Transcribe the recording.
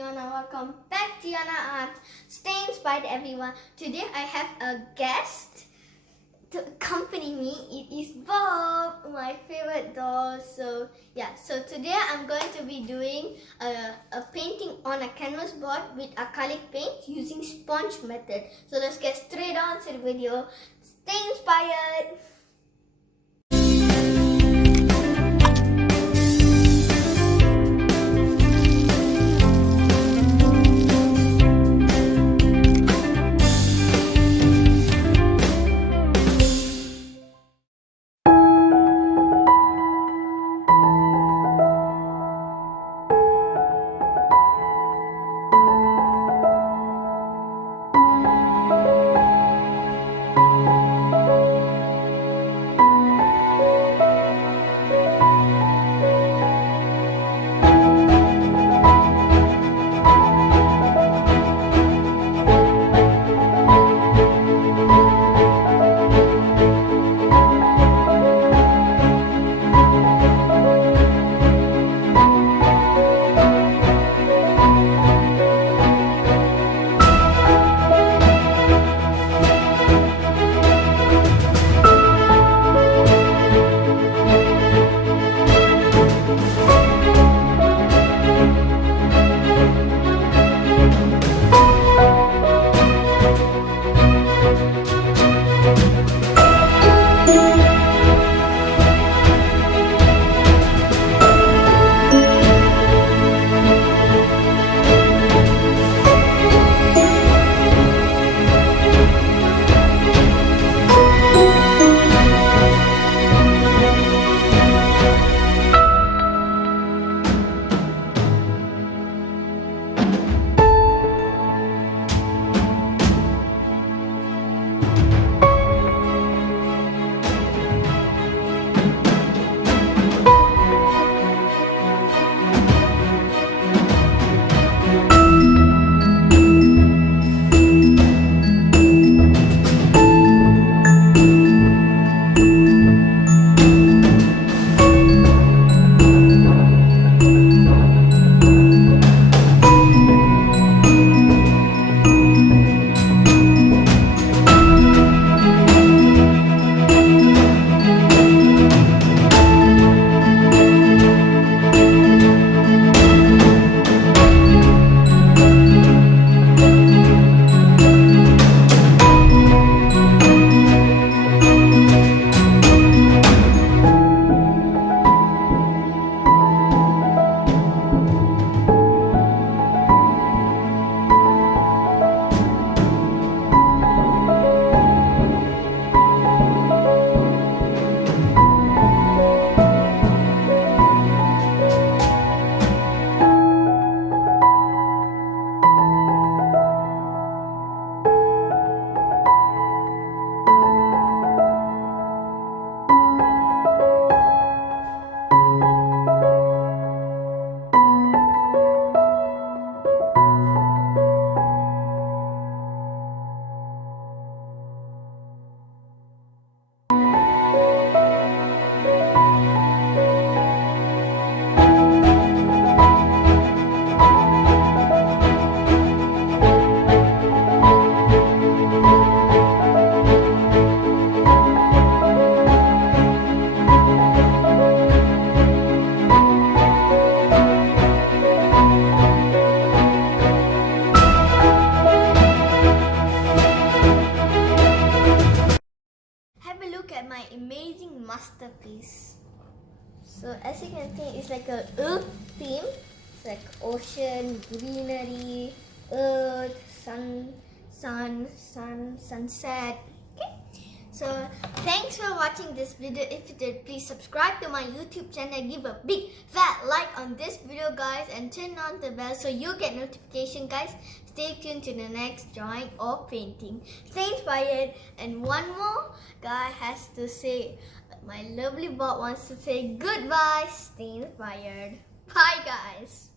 Yoana. Welcome back to Yoana Art. Stay inspired, everyone. Today I have a guest to accompany me. It is Bob, my favorite doll. So today I'm going to be doing a painting on a canvas board with acrylic paint using sponge method. So let's get straight on to the video. Stay inspired. My amazing masterpiece. So as you can see, it's like a earth theme. It's like ocean, greenery, earth, sunset. Okay. So thanks for watching this video. If you did, please subscribe to my YouTube channel. Give a big fat like on this video, guys, and turn on the bell so you get notification, guys. Stay tuned to the next drawing or painting. Stay inspired. And one more guy has to say, my lovely Bob wants to say goodbye. Stay inspired. Bye, guys.